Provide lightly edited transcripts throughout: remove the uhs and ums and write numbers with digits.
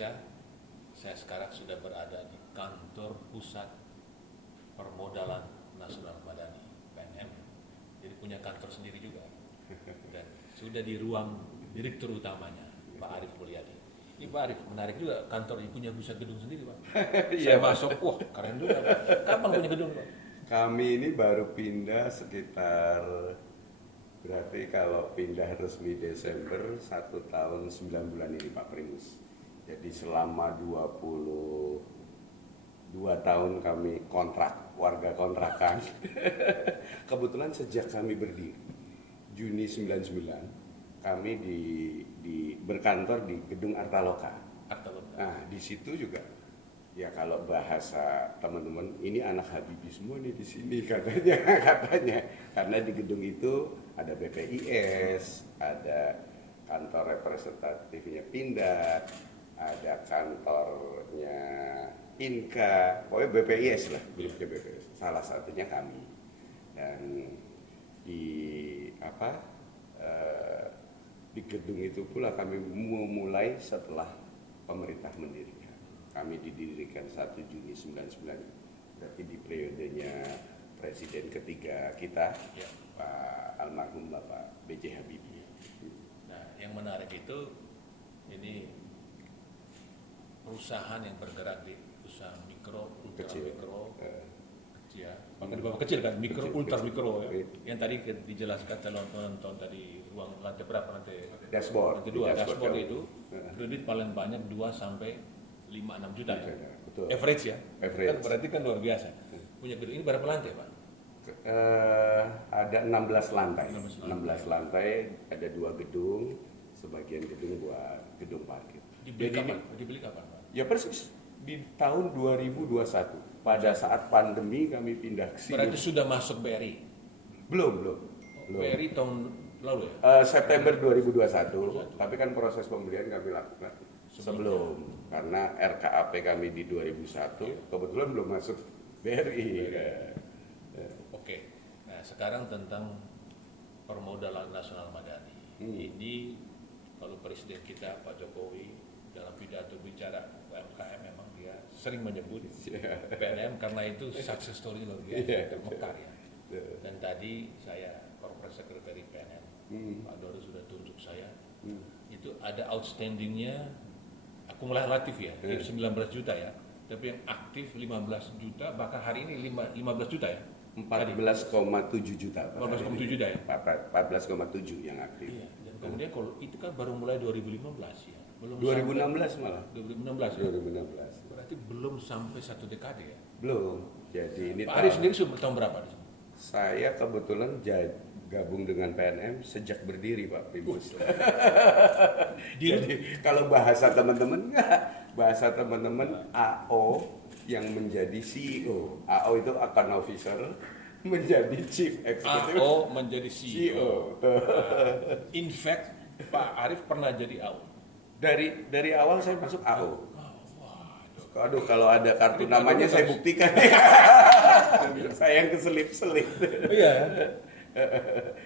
Pemirsa, saya sekarang sudah berada di kantor pusat Permodalan Nasional Madani (PNM). Jadi punya kantor sendiri juga. Dan sudah di ruang direktur utamanya, Pak Arief Mulyadi. Ini Pak Arief, menarik juga kantor ini punya bisa gedung sendiri, Pak. Saya masuk, wah keren juga, Pak. Kapan punya gedung, Pak? Kami ini baru pindah sekitar, berarti kalau pindah resmi Desember 1 tahun 9 bulan ini Pak Primus. Jadi selama 22 tahun kami kontrak, warga kontrakan. Kebetulan sejak kami berdiri, Juni 99, kami berkantor di Gedung Artaloka. Nah, di situ juga ya kalau bahasa teman-teman, ini anak Habibie semua nih di sini katanya karena di gedung itu ada BPIS, ada kantor representatifnya Pindad, ada kantornya Inka, pokoknya BPIS lah, grupnya BPIS. Salah satunya kami. Dan di di gedung itu pula kami memulai setelah pemerintah mendirikan. Kami didirikan 1 Juni 99, berarti di periodenya Presiden ketiga kita, ya, Pak almarhum Bapak B.J. Habibie. Nah, yang menarik itu ini perusahaan yang bergerak di usaha mikro, ultra Kecil. mikro, kecil, bahkan di bawah kecil kan, mikro, Kecil, ultra kecil. mikro ya. Yang tadi dijelaskan calon penonton tadi, ruang lantai berapa nanti? Dashboard. Lantai 2, dashboard Dashboard itu kredit paling banyak 2 sampai 5-6 juta ya. Betul. Average ya. Average. Kan berarti kan luar biasa. Punya gedung ini berapa lantai, Pak? Ada 16 lantai. 16 lantai, ada 2 gedung, sebagian gedung buat gedung parkir. Dibeli Jadi kapan? Dibeli kapan, Pak? ya persis di tahun 2021, pada saat pandemi kami pindah ke sini. Berarti sudah masuk BRI. Belum. BRI tahun lalu ya? September 2021, tapi kan proses pembelian kami lakukan sebelum, karena RKAP kami di 2001, kebetulan belum masuk BRI. Oke. Nah, sekarang tentang Permodalan Nasional Madani. Ini kalau Presiden kita Pak Jokowi dalam pidato bicara UMKM memang dia sering menyebut PNM karena itu success story luar biasa, termekar ya. Dan tadi saya Corporate Secretary PNM, Pak Dodo sudah tunjuk saya, itu ada outstandingnya akumulatif ya, 19 juta ya, tapi yang aktif 15 juta, bahkan hari ini 15 juta ya. 14,7 juta. 14,7 juta ya. 14,7 yang aktif. Iya. Dan kemudian kalau itu kan baru mulai 2015 ya. Belum 2016 malah. 2016 ya. 2016. Berarti belum sampai 1 dekade ya. Belum. Jadi ini Pak Arief sendiri sudah tahun berapa di sini? saya kebetulan gabung dengan PNM sejak berdiri Pak Primus. Jadi kalau bahasa teman-teman AO yang menjadi CEO. AO itu account officer, menjadi chief executive. AO menjadi CEO. In fact, Pak Arief pernah jadi AO. Dari awal saya masuk AO. Aduh, kalau ada kartu namanya saya buktikan. Saya yang keselip-selip. Iya.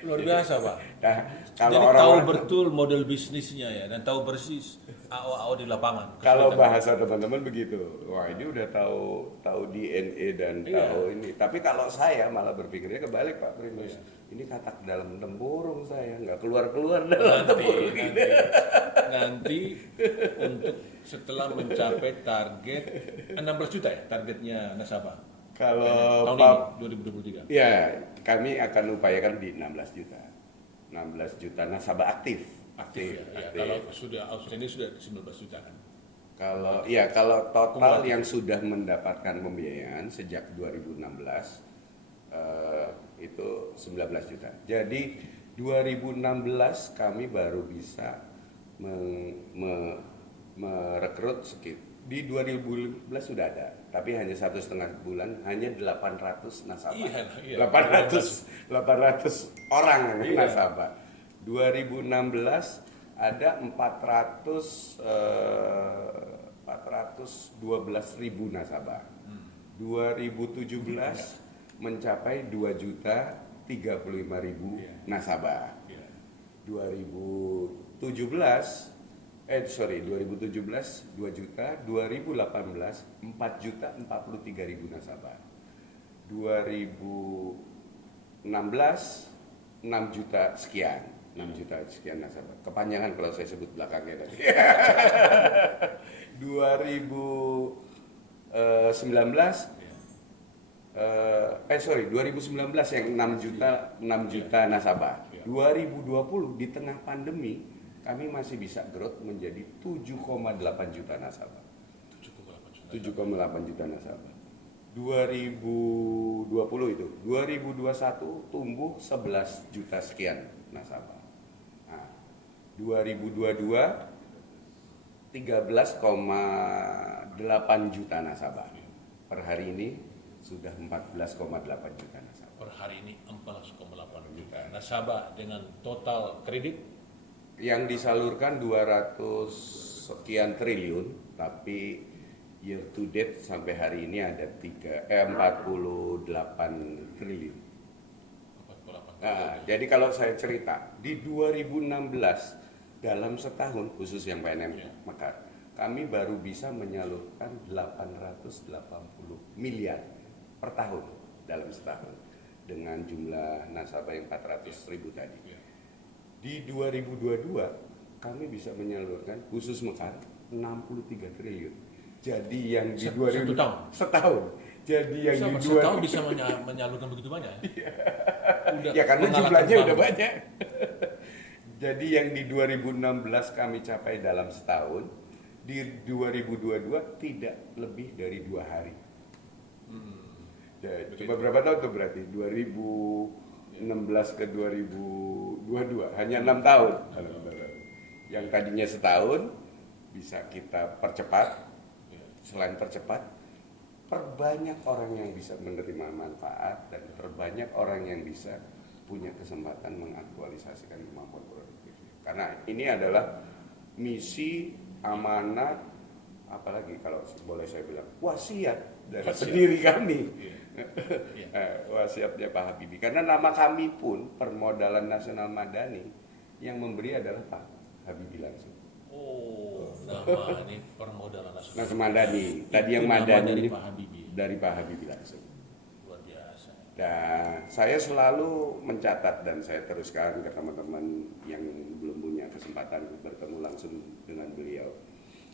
Luar biasa, Pak. Nah, Jadi tahu betul model bisnisnya ya, dan tahu persis AO di lapangan. Kalau bahasa teman-teman begitu, wah ini udah tahu DNA dan tahu ini. Tapi kalau saya malah berpikirnya kebalik Pak Primus. Ini katak dalam tempurung saya, nggak keluar dalam tempurung. Nanti untuk setelah mencapai target 16 juta ya, targetnya nasabah. Kalau tahun ini 2023. Ya, kami akan upayakan di 16 juta. 16 juta nasabah aktif. Aktif. Kalau sudah outstanding sudah 19 juta kan. Kalau total yang sudah mendapatkan pembiayaan sejak 2016 itu 19 juta. Jadi 2016 kami baru bisa merekrut sekitar. Di 2015 sudah ada, tapi hanya 1,5 bulan, hanya 800 nasabah. Iya. 800 orang nasabah. 2016 ada 412.000 nasabah. 2017 mencapai 2.035.000 nasabah. 2017 2017 2 juta, 2018 4 juta 43 ribu nasabah. 2016 6 juta sekian, 6 juta sekian nasabah. Kepanjangan kalau saya sebut belakangnya tadi. 2019 yang 6 juta nasabah. 2020 di tengah pandemi kami masih bisa growth menjadi 7,8 juta nasabah. 7,8 juta nasabah. 2020 itu, 2021 tumbuh 11 juta sekian nasabah. Nah, 2022 13,8 juta nasabah. Per hari ini sudah 14,8 juta nasabah. Per hari ini 14,8 juta nasabah dengan total kredit Yang disalurkan 200 sekian triliun, tapi year to date sampai hari ini ada 48 triliun. 48 Nah, jadi kalau saya cerita, di 2016 dalam setahun khusus yang PNM Mekar, kami baru bisa menyalurkan 880 miliar per tahun dalam setahun dengan jumlah nasabah yang 400 ribu tadi. Di 2022 kami bisa menyalurkan khusus Mekar 63 triliun. Jadi yang di 2000 setahun. Jadi yang di setahun bisa menyalurkan begitu banyak ya? Ya karena jumlahnya udah banyak. Jadi yang di 2016 kami capai dalam setahun, di 2022 tidak lebih dari 2 hari. Ya, coba berapa tahun tuh berarti? 2016 ke 2022 hanya 6 tahun. Yang tadinya setahun bisa kita percepat. Selain percepat, perbanyak orang yang bisa menerima manfaat dan perbanyak orang yang bisa punya kesempatan mengaktualisasikan kemampuan produktifnya. Karena ini adalah misi, amanat, apalagi kalau boleh saya bilang wasiat dari pendiri kami. Wasiatnya Pak Habibie. Karena nama kami pun Permodalan Nasional Madani yang memberi adalah Pak Habibie langsung. Oh, nama ini Permodalan Nasional Madani. Tadi yang Madani dari ini Pak Habibie. Dari Pak Habibie langsung. Luar biasa. Dan saya selalu mencatat dan saya teruskan ke teman-teman yang belum punya kesempatan bertemu langsung dengan beliau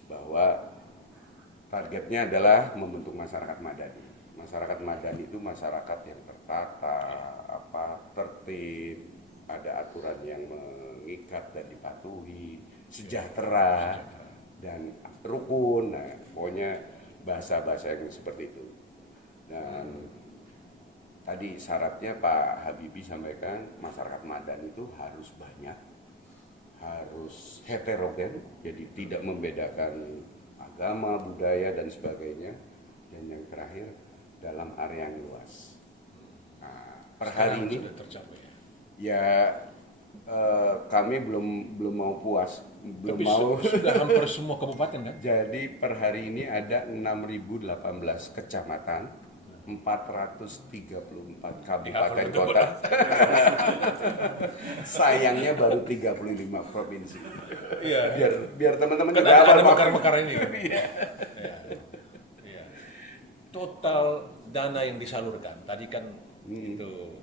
bahwa targetnya adalah membentuk masyarakat madani. Masyarakat madani itu masyarakat yang tertata, tertib, ada aturan yang mengikat dan dipatuhi, sejahtera dan rukun. Nah, pokoknya bahasa-bahasa yang seperti itu. Dan tadi syaratnya Pak Habibie sampaikan masyarakat madani itu harus banyak, harus heterogen, jadi tidak membedakan agama, budaya dan sebagainya. Dan yang terakhir dalam area yang luas. Nah, per hari ini sudah tercapai ya kami belum mau puas, belum tapi mau sudah hampir semua kabupaten kan? Jadi per hari ini ada 6.018 kecamatan, 434 kabupaten kota. Sayangnya baru 35 provinsi. Iya. Biar teman-teman Kan juga ada hafal mekar-mekar ini. Iya. Iya. Total dana yang disalurkan tadi kan itu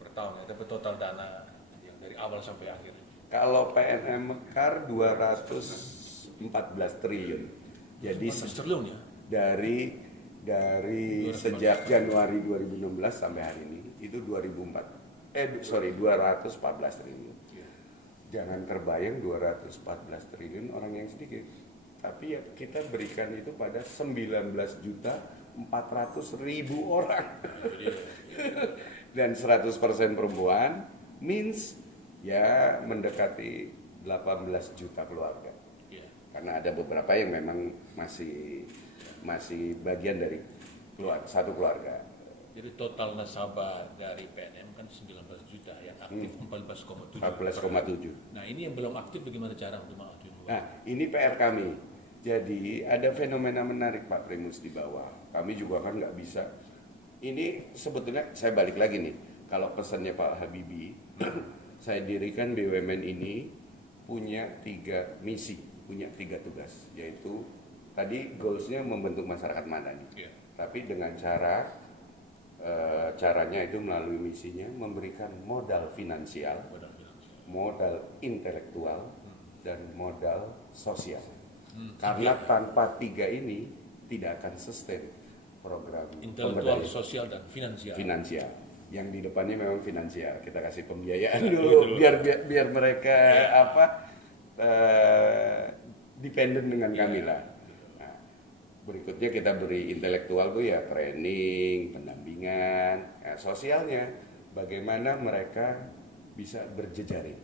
per tahun ya, tapi total dana yang dari awal sampai akhir. Kalau PNM Mekar 214 triliun. Jadi 14 triliun ya. Dari sejak Januari 2016 sampai hari ini itu 214 triliun. Jangan terbayang 214 triliun orang yang sedikit. Tapi ya kita berikan itu pada 19.400.000 orang. Dan 100% perempuan means ya mendekati 18 juta keluarga. Karena ada beberapa yang memang masih bagian dari satu keluarga. Jadi total nasabah dari PNM kan 19 juta, yang aktif 14,7. Nah, ini yang belum aktif bagaimana cara untuk mengaktifkan? Nah, ini PR kami. Jadi ada fenomena menarik Pak Primus di bawah. Kami juga kan nggak bisa. Ini sebetulnya saya balik lagi nih. Kalau pesannya Pak Habibie, saya dirikan BUMN ini punya 3 misi, punya 3 tugas, yaitu tadi goals-nya membentuk masyarakat madani. Yeah. Tapi dengan caranya itu melalui misinya memberikan modal finansial, modal intelektual, dan modal sosial. Karena tanpa 3 ini tidak akan sustain program intelektual, sosial, dan finansial. Yang di depannya memang finansial. Kita kasih pembiayaan dulu biar mereka dependen dengan kami lah. Nah, berikutnya kita beri intelektual tuh ya training, pendampingan, sosialnya bagaimana mereka bisa berjejaring.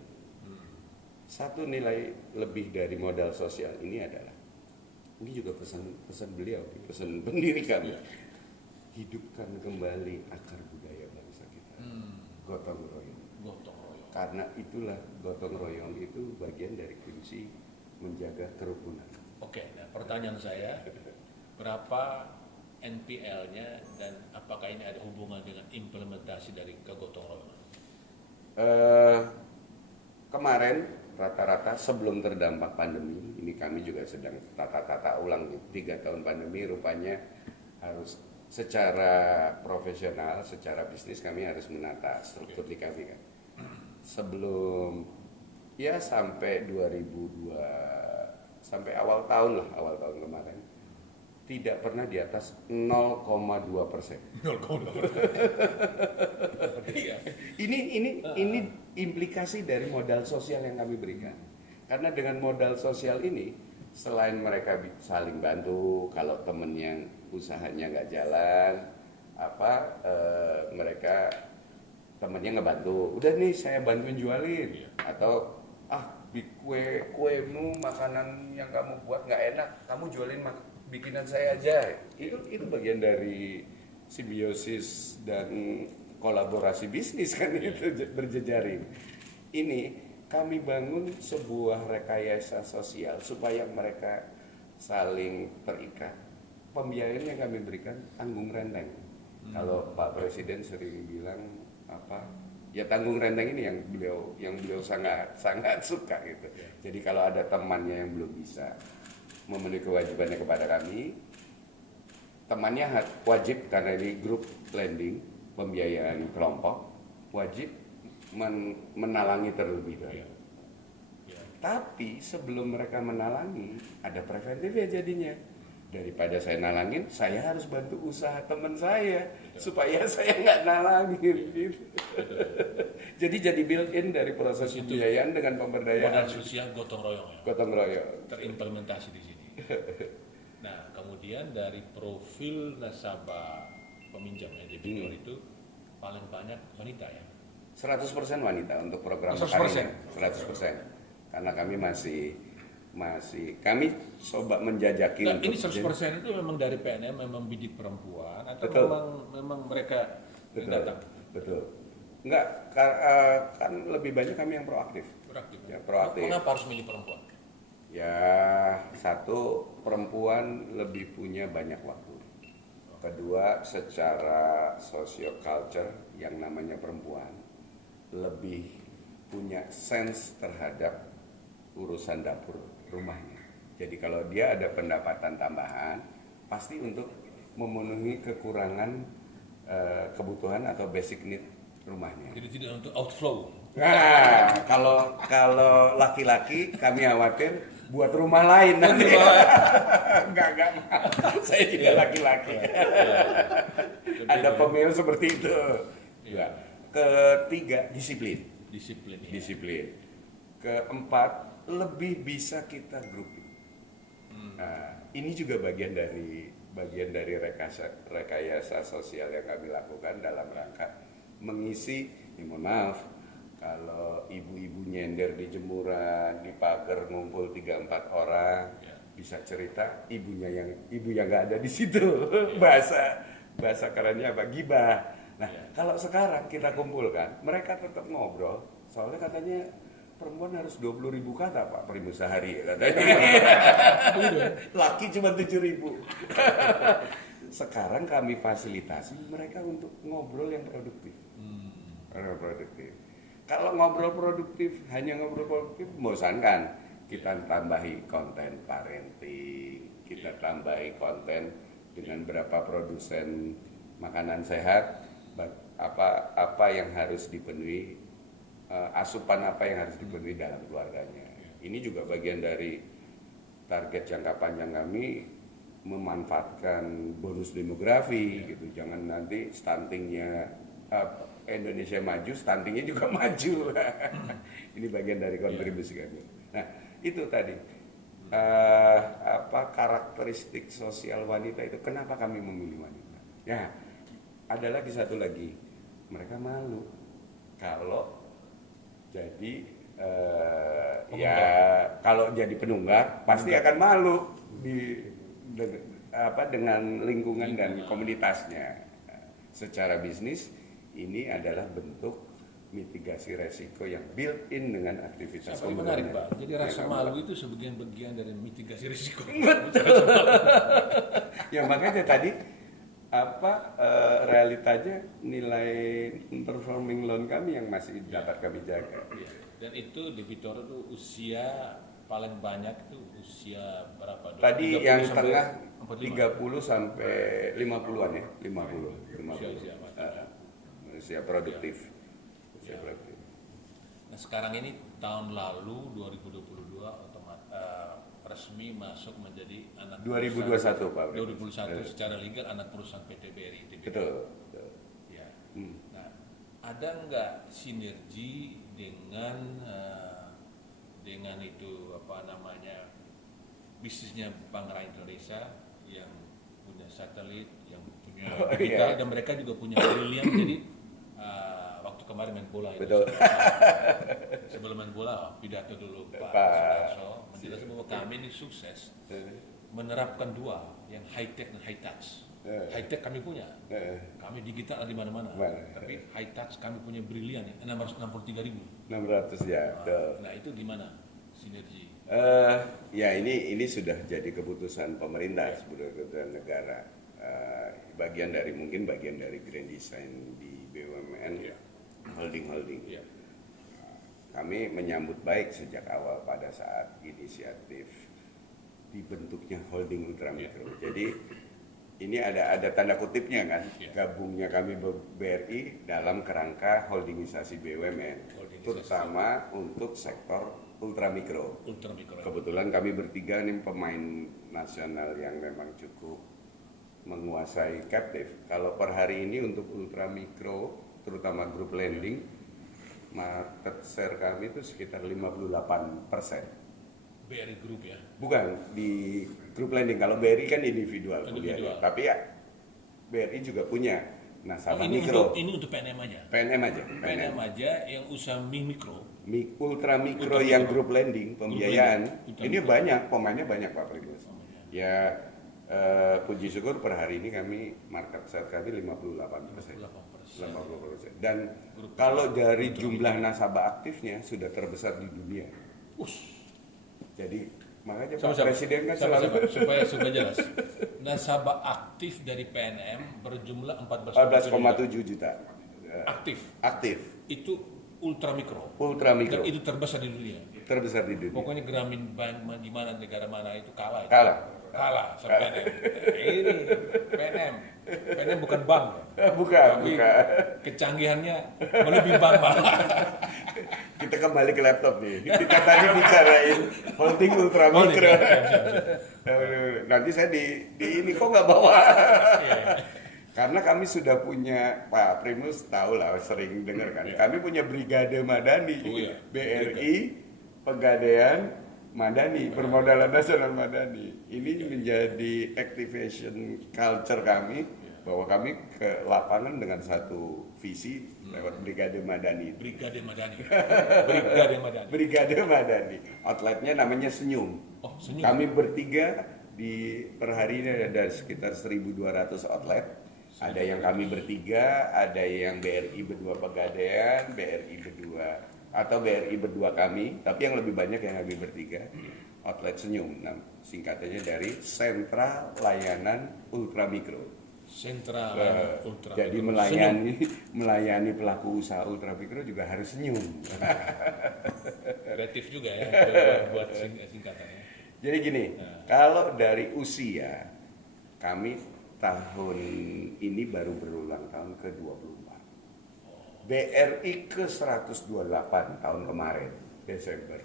Satu nilai lebih dari modal sosial ini adalah, ini juga pesan beliau, pesan pendiri kami, hidupkan kembali akar budaya bangsa kita, gotong royong. Karena itulah gotong royong itu bagian dari kunci menjaga kerukunan. Oke, nah pertanyaan saya, berapa NPL-nya dan apakah ini ada hubungan dengan implementasi dari kegotong royongan? Kemarin rata-rata sebelum terdampak pandemi, ini kami juga sedang tata ulang 3 tahun pandemi, rupanya harus secara profesional, secara bisnis kami harus menata struktur di kami kan. Sebelum ya sampai 2002, sampai awal tahun kemarin, tidak pernah di atas 0,2%. 0,2%. Ini implikasi dari modal sosial yang kami berikan. Karena dengan modal sosial ini, selain mereka saling bantu, kalau temen yang usahanya nggak jalan, mereka temennya ngebantu. Udah nih saya bantuin jualin, atau kuemu makanan yang kamu buat nggak enak, kamu jualin bikinan saya aja. Itu bagian dari simbiosis dan kolaborasi bisnis kan, itu berjejaring. Ini kami bangun sebuah rekayasa sosial supaya mereka saling terikat. Pembiayaan yang kami berikan tanggung renteng. Kalau Pak Presiden sering bilang ya tanggung renteng ini yang beliau sangat suka gitu. Jadi kalau ada temannya yang belum bisa memenuhi kewajibannya kepada kami, temannya wajib, karena ini grup lending, pembiayaan kelompok, wajib menalangi terlebih dahulu. Tapi sebelum mereka menalangi, ada preventif ya jadinya. Daripada saya nalangin, saya harus bantu usaha teman saya supaya saya nggak nalangin. Gitu. Jadi built-in dari proses pembiayaan dengan pemberdayaan. Modal sosial gotong royong ya. Gotong royong. Terimplementasi di sini. Nah, kemudian dari profil nasabah peminjam ya debitur itu paling banyak wanita ya. 100% wanita untuk program 100%. kami. 100%. Karena kami kami coba menjajaki. Nah, ini 100% itu memang dari PNM memang bidik perempuan atau memang mereka datang? Betul. Enggak, kan lebih banyak kami yang proaktif. Ya, proaktif. Mengapa harus milih perempuan? Ya, satu, perempuan lebih punya banyak waktu. Kedua, secara socio-culture yang namanya perempuan lebih punya sense terhadap urusan dapur rumahnya. Jadi kalau dia ada pendapatan tambahan, pasti untuk memenuhi kekurangan kebutuhan atau basic need rumahnya. Jadi tidak untuk outflow. Nah, kalau laki-laki kami khawatir buat rumah lain nanti. Enggak. Saya juga laki-laki. Ada pemilu seperti itu. Ya. Ketiga, disiplin. Disiplin. Keempat, lebih bisa kita grouping. Nah, ini juga bagian dari rekayasa sosial yang kami lakukan dalam rangka mengisi. Mohon maaf, kalau ibu-ibu nyender di jemuran, di pagar ngumpul 3-4 orang, bisa cerita ibu yang nggak ada di situ. bahasa kerennya apa? Gibah. Nah, kalau sekarang kita kumpulkan, mereka tetap ngobrol. Soalnya katanya perempuan harus 20.000 kata Pak Primus sehari katanya. Laki cuma 7.000. Sekarang kami fasilitasi mereka untuk ngobrol yang produktif. Kalau ngobrol produktif, hanya ngobrol produktif membosankan. Kita tambahi konten parenting, kita tambahi konten dengan berapa produsen makanan sehat, apa yang harus dipenuhi, asupan apa yang harus dipenuhi dalam keluarganya. Ini juga bagian dari target jangka panjang kami, memanfaatkan bonus demografi gitu. Jangan nanti stuntingnya Indonesia maju, stuntingnya juga maju. Ini bagian dari kontribusi kami. Nah, itu tadi karakteristik sosial wanita itu, kenapa kami memilih wanita. Ya, ada lagi satu lagi, mereka malu kalau jadi kalau jadi penunggak pasti akan malu dengan lingkungan dan komunitasnya. Secara bisnis ini adalah bentuk mitigasi resiko yang built-in dengan aktivitas Paling menarik Pak, jadi rasa malu itu sebagian-bagian dari mitigasi risiko. Ya makanya tadi realitanya nilai performing loan kami yang masih dapat kami jaga. Dan itu debitor itu usia paling banyak itu usia berapa? Tadi yang tengah 30 sampai 50-an ya, 50. Usia produktif. Nah sekarang ini tahun lalu 2022 resmi masuk menjadi anak 2021 Pak. 2021 secara legal anak perusahaan PT BRI. Betul. Ya. Nah ada nggak sinergi dengan itu bisnisnya Bank Rakyat Indonesia yang punya satelit, yang punya digital, dan mereka juga punya Brilliant. Jadi waktu kemarin main bola itu, sebelum main bola pidato dulu Pak Sudarso menjelaskan bahwa kami ini sukses menerapkan dua, yang high tech dan high touch. High tech kami punya, kami digital di mana-mana, tapi high touch kami punya Brilliant 663.000. 600 ya. Nah itu gimana sinergi? Ya ini sudah jadi keputusan pemerintah, keputusan negara. Bagian dari grand design di BUMN, holding. Kami menyambut baik sejak awal pada saat inisiatif dibentuknya holding ultramikro. Jadi ini ada tanda kutipnya kan, gabungnya kami BRI dalam kerangka holdingisasi BUMN, terutama untuk sektor ultramikro. Kebetulan kami bertiga ini pemain nasional yang memang cukup menguasai captive. Kalau per hari ini untuk ultramikro, terutama grup lending, market share kami itu sekitar 58%. BRI Group ya? Bukan, di grup lending. Kalau BRI kan individual. Tapi ya BRI juga punya nasabah mikro. Ini untuk PNM aja? PNM aja yang usaha mikro? Ultramikro yang grup lending, pembiayaan. Ini banyak, pemainnya banyak Pak Primus. Ya puji syukur per hari ini kami market share kami 58%. 50%. Dan kalau dari jumlah nasabah aktifnya sudah terbesar di dunia. Jadi makanya Pak Presiden kan selalu supaya jelas. Nasabah aktif dari PNM berjumlah 14,7 juta. Aktif. Itu ultramikro. Dan itu terbesar di dunia. Pokoknya Gramin Bank di mana negara mana itu kalah. Kalah sama PNM. Ini PNM bukan bank. Bukan. Kecanggihannya melebihi bank malah. Kita kembali ke laptop nih. Kita tadi bicarain holding ultramikro. Nanti saya di ini kok nggak bawa. Karena kami sudah punya, Pak Primus tahu lah, sering dengar kan. Kami punya Brigade Madani, BRI, Pegadaian Madani, Permodalan Nasional Madani. Ini menjadi activation culture kami, bahwa kami ke lapangan dengan satu visi lewat Brigade Madani. Brigade Madani. Outletnya namanya Senyum. Senyum. Kami bertiga per hari ini ada sekitar 1.200 outlet. Ada yang kami bertiga, ada yang BRI berdua Pegadaian, BRI berdua kami, tapi yang lebih banyak yang kami bertiga. Outlet Senyum, singkatannya dari Sentra Layanan Ultramikro. sentra ultra jadi mikro. melayani pelaku usaha ultra mikro juga harus senyum. Kreatif juga ya buat singkatannya. Jadi gini, kalau dari usia kami tahun ini baru berulang tahun ke-24. BRI ke-128 tahun kemarin, Desember.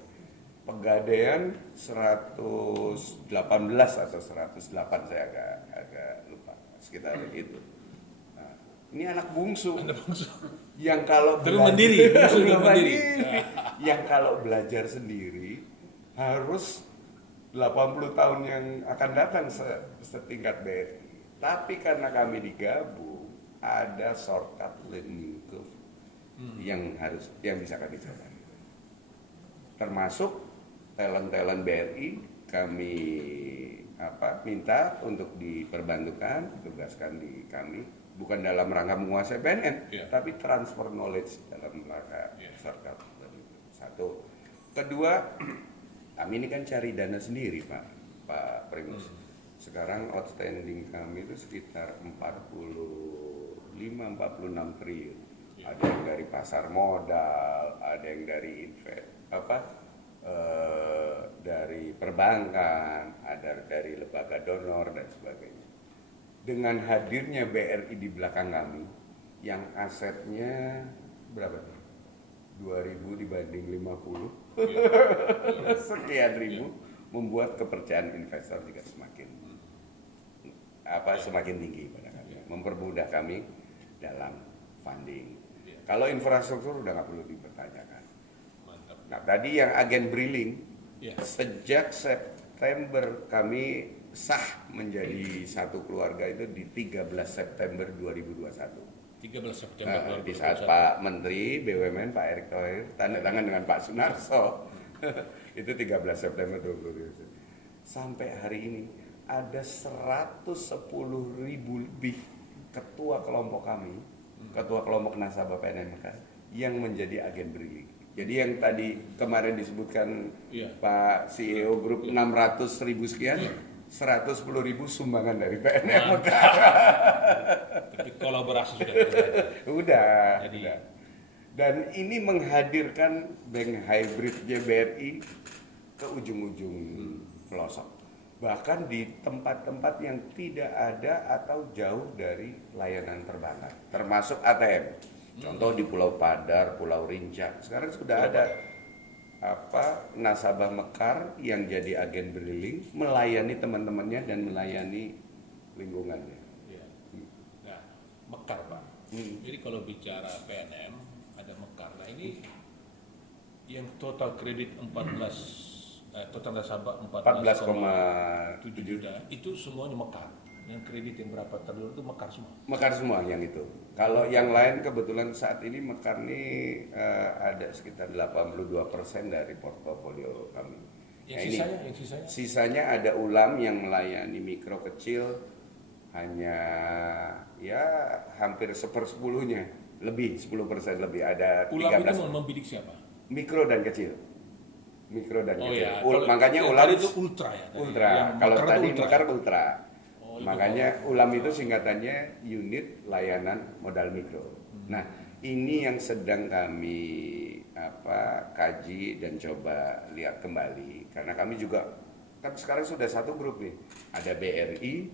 Pegadaian 118 atau 108, saya agak lupa, sekitar itu. Nah, ini anak bungsu. Yang kalau Belum mandiri, belum mandiri. Yang kalau belajar sendiri harus 80 tahun yang akan datang setingkat BRI. Tapi karena kami digabung, ada shortcut learning curve yang bisa kami coba. Termasuk talent BRI kami minta untuk diperbantukan, ditugaskan di kami, bukan dalam rangka menguasai PNN, tapi transfer knowledge dalam rangka shortcut. Satu. Kedua, kami ini kan cari dana sendiri, Pak Primus. Sekarang outstanding kami itu sekitar 45-46 triliun. Ada yang dari pasar modal, ada yang dari dari perbankan, ada dari lembaga donor dan sebagainya. Dengan hadirnya BRI di belakang kami, yang asetnya berapa tuh? 2.000 dibanding 50, sekian ribu, membuat kepercayaan investor juga semakin tinggi pada kami, mempermudah kami dalam funding. Kalau infrastruktur udah nggak perlu dipertanyakan. Nah, tadi yang agen Briling, sejak September kami sah menjadi satu keluarga itu di 13 September 2021. 13 September 2021. Di saat Pak Menteri BUMN Pak Erick Thohir tanda tangan dengan Pak Sunarso itu 13 September 2021. Sampai hari ini ada 110.000 lebih ketua kelompok kami, ketua kelompok nasabah PNN Mekar yang menjadi agen Briling. Jadi yang tadi kemarin disebutkan Pak CEO Group 600.000 sekian, 110.000 sumbangan dari PNN Mekar. Tapi kolaborasi sudah terjadi. Udah. Jadi, Dan ini menghadirkan bank hybrid BRI ke ujung-ujung pelosok. Bahkan di tempat-tempat yang tidak ada atau jauh dari layanan perbankan, termasuk ATM. Contoh di Pulau Padar, Pulau Rinca. Sekarang sudah ada nasabah Mekar yang jadi agen Briling, melayani teman-temannya dan melayani lingkungannya. Ya. Nah, Mekar, Pak. Jadi kalau bicara PNM ada Mekar. Nah, ini yang total kredit total nasabah 14,7 juta itu semuanya Mekar. Yang kredit yang berapa terlalu itu Mekar semua. Mekar semua yang itu. Kalau yang lain kebetulan saat ini Mekar ini ada sekitar 82% dari portofolio kami. Yang sisanya ada Ulam yang melayani mikro kecil hanya hampir 1/10-nya, lebih 10% lebih, ada 13%. Ulam itu membidik siapa? Mikro dan kecil. Ya. Makanya Ulam itu ultra ya. Ultra. Kalau tadi Mekar ultra. Makanya itu Ulam itu singkatannya unit layanan modal mikro. Nah, ini yang sedang kami kaji dan coba lihat kembali, karena kami juga kan sekarang sudah satu grup nih. Ada BRI,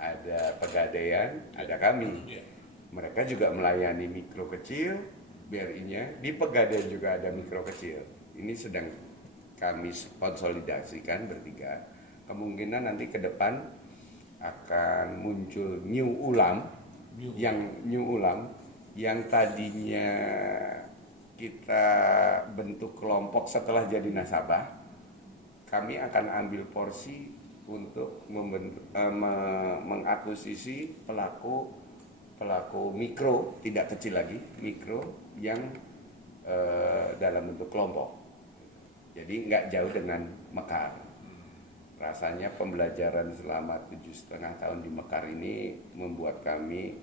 ada Pegadaian, ada kami. Mereka juga melayani mikro kecil, BRI-nya, di Pegadaian juga ada mikro kecil. Ini sedang kami konsolidasikan bertiga. Kemungkinan nanti ke depan akan muncul New Ulam yang tadinya kita bentuk kelompok setelah jadi nasabah. Kami akan ambil porsi untuk mengakuisisi pelaku mikro, tidak kecil lagi, mikro yang dalam bentuk kelompok. Jadi nggak jauh dengan Mekar. Rasanya pembelajaran selama 7,5 tahun di Mekar ini membuat kami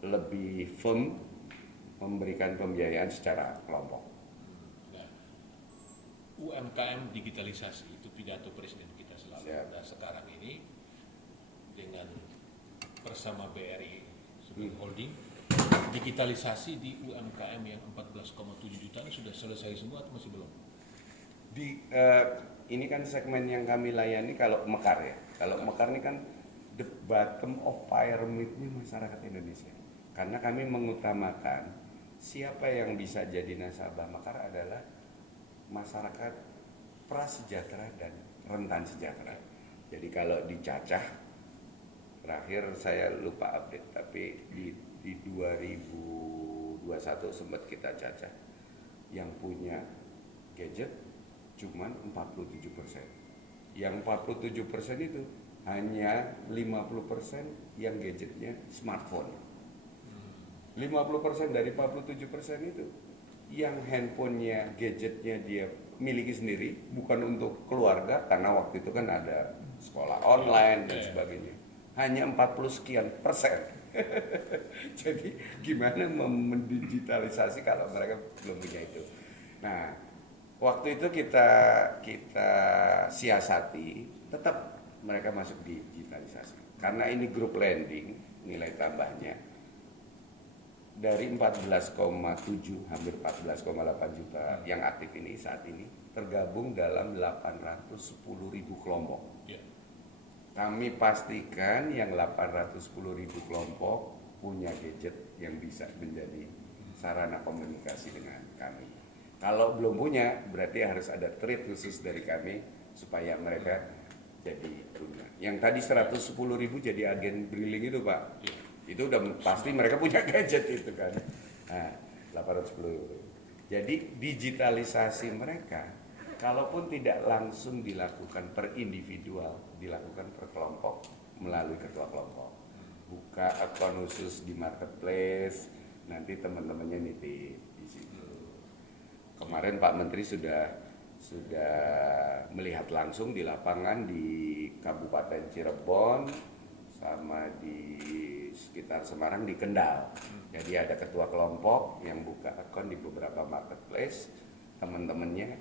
lebih firm memberikan pembiayaan secara kelompok. Nah, UMKM digitalisasi itu pidato Presiden kita selalu. Nah, sekarang ini dengan bersama BRI sebagai holding, digitalisasi di UMKM yang 14,7 juta ini sudah selesai semua atau masih belum? Ini kan segmen yang kami layani kalau Mekar ya. Kalau Mekar ini kan the bottom of pyramid-nya masyarakat Indonesia. Karena kami mengutamakan siapa yang bisa jadi nasabah Mekar adalah masyarakat prasejahtera dan rentan sejahtera. Jadi kalau dicacah, terakhir saya lupa update, tapi di 2021 sempat kita cacah, yang punya gadget cuman 47%. Yang 47% itu hanya 50% yang gadgetnya smartphone. 50% dari 47% itu yang handphonenya, gadgetnya dia miliki sendiri, bukan untuk keluarga, karena waktu itu kan ada sekolah online dan sebagainya. Hanya 40 sekian persen. Jadi gimana mendigitalisasi kalau mereka belum punya itu. Nah, waktu itu kita siasati, tetap mereka masuk di digitalisasi. Karena ini grup lending, nilai tambahnya dari 14,7 hampir 14,8 juta yang aktif ini saat ini tergabung dalam 810.000 kelompok. Ya. Kami pastikan yang 810.000 kelompok punya gadget yang bisa menjadi sarana komunikasi dengan kami. Kalau belum punya, berarti harus ada treat khusus dari kami supaya mereka jadi punya. Yang tadi 110.000 jadi agen briling itu Pak. Ya. Itu udah pasti mereka punya gadget itu kan. Nah, 810. Jadi digitalisasi mereka, kalaupun tidak langsung dilakukan per individual, dilakukan per kelompok melalui ketua kelompok. Buka akun khusus di marketplace, nanti teman-temannya nitip di situ. Kemarin Pak Menteri sudah melihat langsung di lapangan di Kabupaten Cirebon sama di sekitar Semarang di Kendal. Jadi ada ketua kelompok yang buka akun di beberapa marketplace, teman-temannya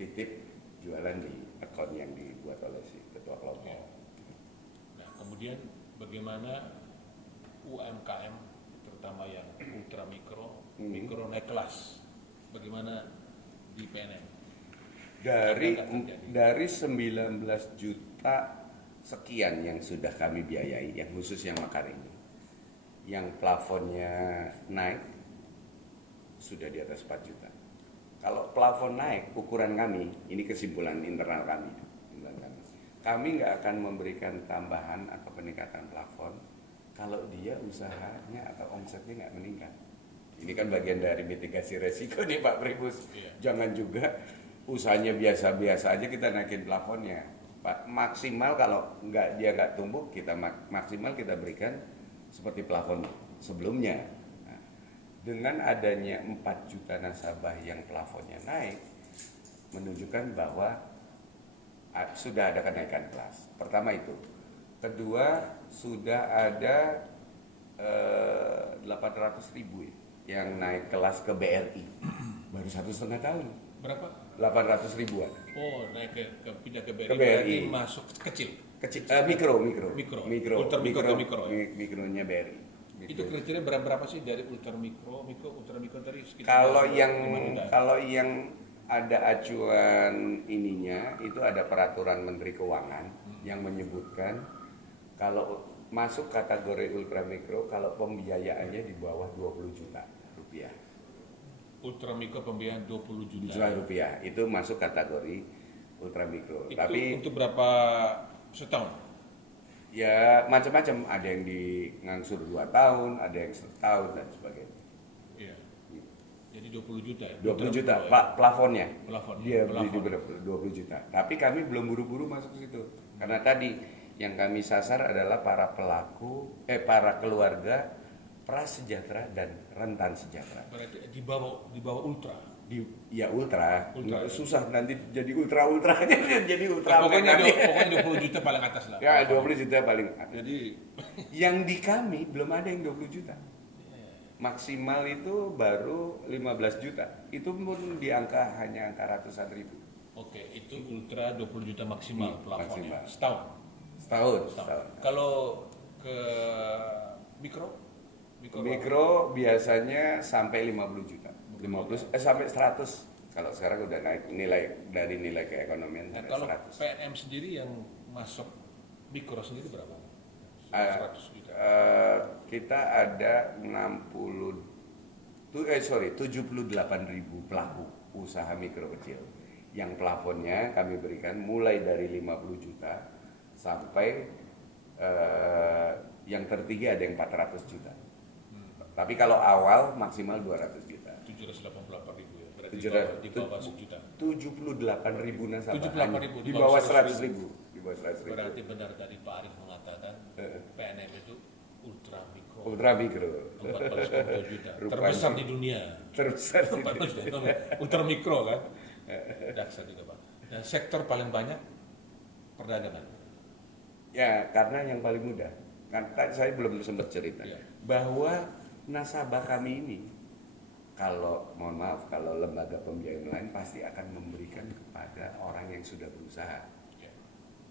titip jualan di akun yang dibuat oleh si ketua kelompok. Nah, kemudian bagaimana UMKM terutama yang ultra mikro, mikro naik kelas, bagaimana di PNM? Dari 19 juta sekian yang sudah kami biayai, yang khusus yang Mekar ini, yang plafonnya naik sudah di atas 4 juta. Kalau plafon naik, ukuran kami, ini kesimpulan internal kami, kami nggak akan memberikan tambahan atau peningkatan plafon kalau dia usahanya atau omsetnya nggak meningkat. Ini kan bagian dari mitigasi resiko nih Pak Pribus. Jangan juga usahanya biasa-biasa aja kita naikin plafonnya. Pak, maksimal kalau dia nggak tumbuh, kita maksimal kita berikan seperti plafon sebelumnya. Nah, dengan adanya 4 juta nasabah yang plafonnya naik, menunjukkan bahwa sudah ada kenaikan kelas. Pertama itu. Kedua, sudah ada 800.000 yang naik kelas ke BRI. Baru 1,5 tahun. Berapa? 800 ribuan. Oh, naik pindah ke BRI, Ke BRI. masuk kecil. Mikro. Mikronya BRI. Itu kriteria berapa sih dari ultra mikro tadi sekitar Kalau yang ada acuan ininya itu ada peraturan Menteri Keuangan yang menyebutkan kalau masuk kategori ultra mikro kalau pembiayaannya di bawah 20 juta rupiah. Ultra mikro pembiayaan 20 juta rupiah itu masuk kategori ultra mikro. Itu tapi untuk berapa setahun? Ya macam-macam, ada yang ngangsur 2 tahun, ada yang setahun dan sebagainya. Iya. Jadi 20 juta ya? 20 juta plafonnya. Dia beli di Plafon. 20 juta. Tapi kami belum buru-buru masuk ke situ. Karena tadi yang kami sasar adalah para keluarga prasejahtera dan rentan sejahtera. Berarti di bawah ultra. Ultra. Susah nanti jadi ultra jadi ultra. Pokoknya 20 juta paling atas lah. Ya, 20 juta paling atas. Jadi yang di kami belum ada yang 20 juta. Maksimal itu baru 15 juta. Itu pun di angka hanya angka ratusan ribu. Oke, itu ultra 20 juta maksimal plafonnya. Maksimal. Setahun. Setahun. Kalau ke mikro? Mikro biasanya sampai 50 juta. 50 sampai 100. Kalau sekarang udah naik dari nilai keekonomian Nah, sampai kalau 100. PNM sendiri yang masuk mikro sendiri berapa? Eh, 100 juta. Kita ada 78.000 pelaku usaha mikro kecil yang plafonnya kami berikan mulai dari 50 juta sampai yang tertinggi ada yang 400 juta. Tapi kalau awal maksimal 200 juta. 788.000 ya. Berarti 700 di bawah sejuta. 78.000 nasabah. 78.000 Di bawah 100.000. Di bawah 100.000. Berarti benar tadi Pak Arief mengatakan PNM itu ultra mikro. Ultra mikro. 14,2 juta. Rupanya. Terbesar di dunia. Terbesar di dunia. Ultra mikro kan. Dahsyat juga Pak. Dan sektor paling banyak perdagangan. Ya, karena yang paling mudah. Kan saya belum sempat cerita Ya. bahwa nasabah kami ini kalau lembaga pembiayaan lain pasti akan memberikan kepada orang yang sudah berusaha. Ya.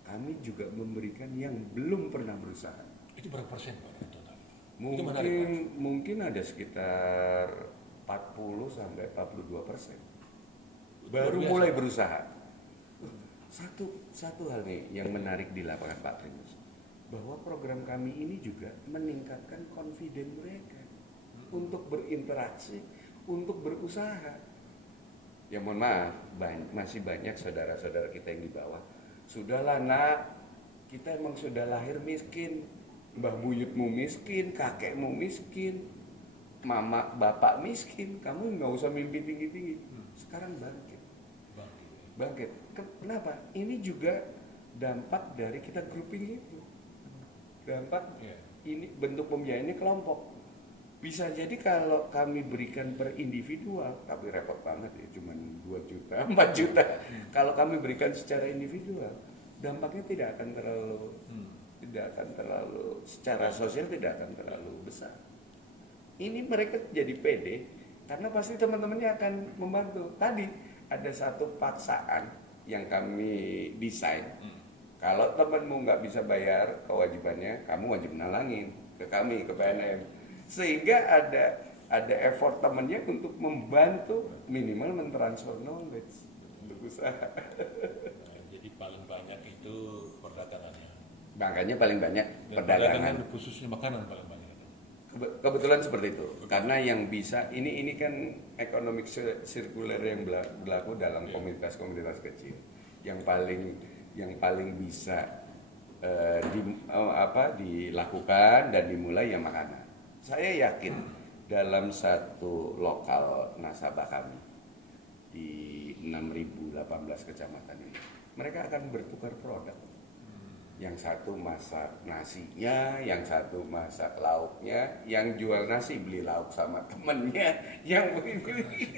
Kami juga memberikan yang belum pernah berusaha. Itu berapa persen Pak total? Itu menarik, Pak. Mungkin ada sekitar 40 sampai 42%. Baru Luar biasa, mulai Pak. berusaha. Satu hal nih yang menarik di lapangan Pak Primus, bahwa program kami ini juga meningkatkan confidence mereka untuk berinteraksi, untuk berusaha. Ya mohon maaf, masih banyak saudara-saudara kita yang di bawah. Sudahlah nak, kita emang sudah lahir miskin, mbah buyutmu miskin, kakekmu miskin, mama bapak miskin, kamu nggak usah mimpi tinggi-tinggi. Sekarang bangkit. Kenapa? Ini juga dampak dari kita grouping itu. Dampak ini bentuk pembiayaannya kelompok. Bisa jadi kalau kami berikan per individual, tapi repot banget ya, cuma 2 juta, 4 juta. Kalau kami berikan secara individual, dampaknya tidak akan terlalu secara sosial tidak akan terlalu besar. Ini mereka jadi pede karena pasti teman-temannya akan membantu. Tadi ada satu paksaan yang kami desain. Kalau temanmu nggak bisa bayar kewajibannya, kamu wajib nalangin ke kami, ke PNM. Sehingga ada effort temannya untuk membantu minimal mentransfer knowledge untuk usaha. Nah, jadi paling banyak itu perdagangannya. Makanya paling banyak Dan perdagangan. khususnya makanan paling banyak itu. Kebetulan seperti itu. Karena yang bisa ini kan ekonomi sirkuler yang berlaku dalam komunitas-komunitas kecil. Yang paling bisa dilakukan dan dimulai yang makanan. Saya yakin dalam satu lokal nasabah kami di 6.018 kecamatan ini, mereka akan bertukar produk. Yang satu masak nasinya, yang satu masak lauknya, yang jual nasi beli lauk sama temennya, yang begini.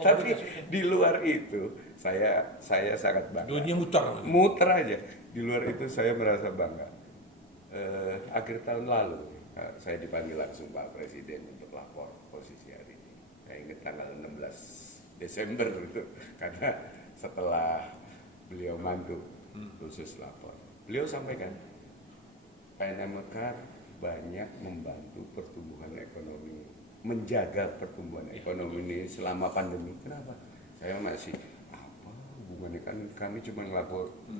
Tapi di luar itu saya sangat bangga. Dunia muter aja. Di luar itu saya merasa bangga. Akhir tahun lalu saya dipanggil langsung Pak Presiden untuk lapor posisi hari ini. Saya ingat tanggal 16 Desember itu karena setelah beliau mantu khusus lapor. Beliau sampaikan PNM Mekar banyak membantu pertumbuhan ekonomi, menjaga pertumbuhan ekonomi ini selama pandemi. Kenapa? Saya masih hubungannya kan kami cuma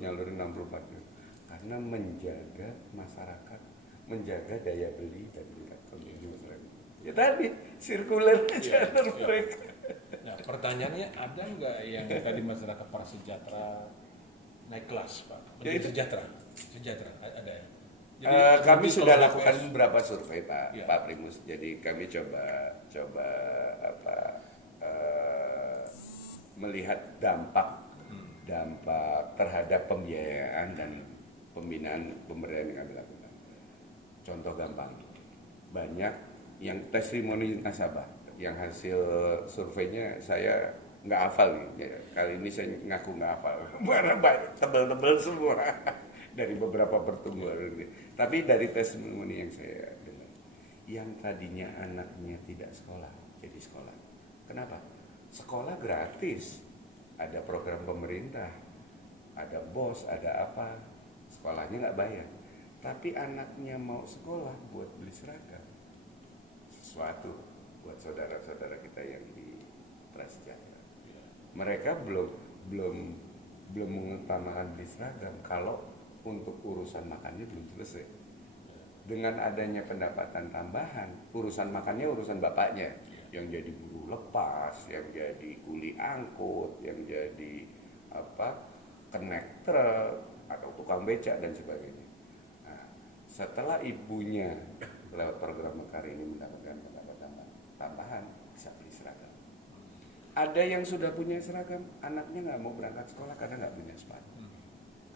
nyalurin 64 juta. Karena menjaga masyarakat, menjaga daya beli dan tingkat konsumsi masyarakat. Ya tadi, sirkulernya jalan mereka. Nah pertanyaannya ada nggak yang tadi masyarakat prasejahtera naik kelas Pak? Menjadi sejahtera, ada ya? Jadi, kami sudah kalau lakukan DPS, beberapa survei Pak, ya. Pak Primus. Jadi kami coba melihat dampak terhadap pembiayaan dan pembinaan pemberdayaan yang kami lakukan. Contoh gampang, banyak yang testimoni nasabah, yang hasil surveinya saya nggak hafal nih. Kali ini saya ngaku nggak hafal, karena tebel-tebel semua dari beberapa pertumbuhan ini. Tapi dari testimoni yang saya dengar, yang tadinya anaknya tidak sekolah jadi sekolah. Kenapa? Sekolah gratis, ada program pemerintah, ada BOS, ada apa. Sekolahnya nggak bayar. tapi anaknya mau sekolah buat beli seragam, sesuatu buat saudara-saudara kita yang di Transjaya. Mereka belum mengutamakan beli seragam kalau untuk urusan makannya belum selesai. Dengan adanya pendapatan tambahan, urusan makannya urusan bapaknya, yang jadi buruh lepas, yang jadi kuli angkut, yang jadi kenek truk atau tukang becak dan sebagainya. Nah, setelah ibunya lewat program Mekar ini mendapatkan pendapatan tambahan, bisa beli seragam. Ada yang sudah punya seragam, anaknya nggak mau berangkat sekolah karena nggak punya sepatu.